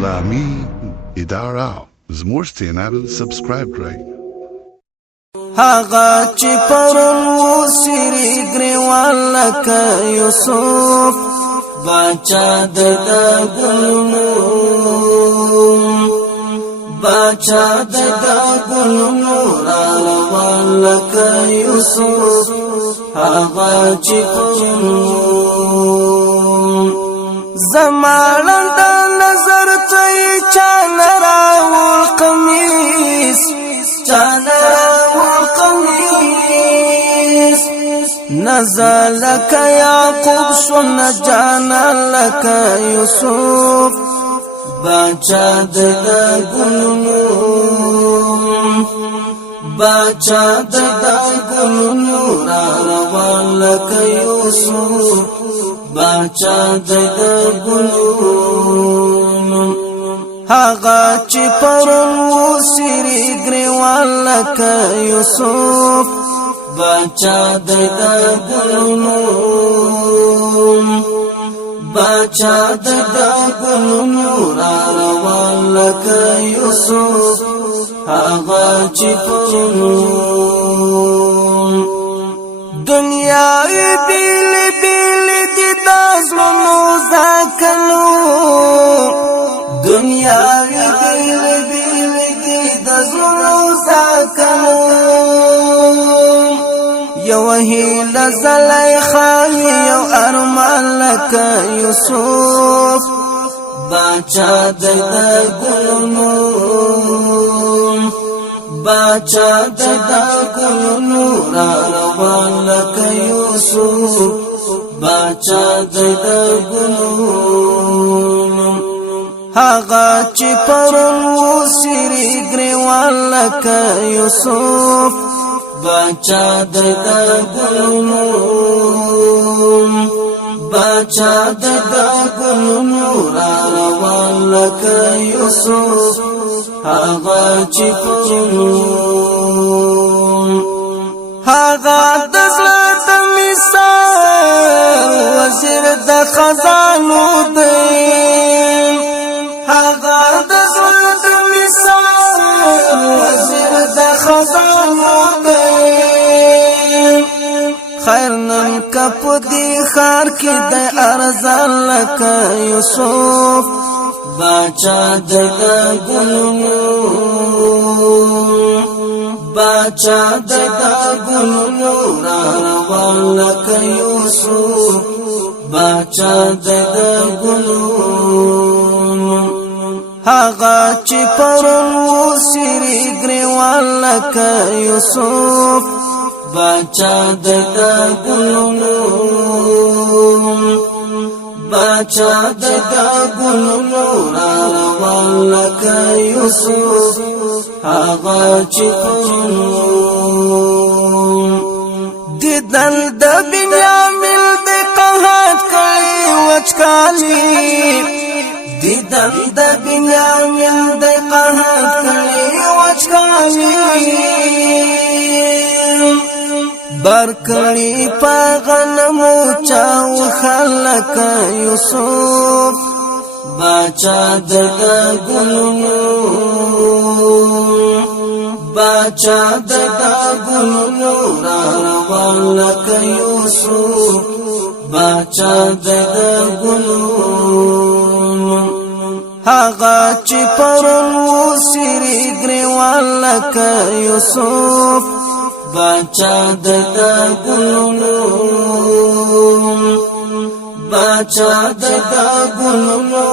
اسلامی اداره زموږ چینل سبسکرایب کړئ. هغه چې پرون وسری ګریوان لکه یوسف باچا د ګلونو باچا د ګلونو روان لکه یوسف هغه چې پرون زمانه د نظر ته چان راول قمیص چان نزل لك يعقوب شون جانا لك يوسف باچا د ګلونو باچا د ګلونو روان لك يوسف باچا د ګلونو هغه چې پرون وسری ګریوان لك يوسف باچا د ګلونو باچا د ګلونو روان لکه یوسف هغه چې پرون دنیا بیل بیل دي د زړونو ځکلو دنیا بیل بیل دي د زړونو ځکلو یو هیله زلیخا یو ارمان لکه یوسف باچا د ګلونو باچا د ګلونو روان لکه یوسف باچا د ګلونو هغه چې پرون وسری ګریوان لکه یوسف باچا د ګلونو باچا د ګلونو روان لکه یوسف هغه چې پرون هغه د زړه د مثال وزیر د خزانو دی هغه د زړه د مثال وزیر د خزانو خیر نن کپ دی خار کی د ارزان لکه یوسف باچا د ګلونو باچا د ګلونو روان لکه یوسف باچا د ګلونو هغه چې پرون وسری ګریوان لکه یوسف باچا د ګلونو باچا د ګلونو روان لکه یوسف هغه چې پرون دیدن د بنیامین د قحط کړي وچکالي دیدن د بنیامین د قحط کړي وچکالي برکړی په غنمو چاو خلک یوسف باچا د ګلونو باچا د ګلونو روان لکه یوسف باچا د ګلونو هغه چې پرون وسری ګریوان لکه یوسف باچا د ګلونو باچا د ګلونو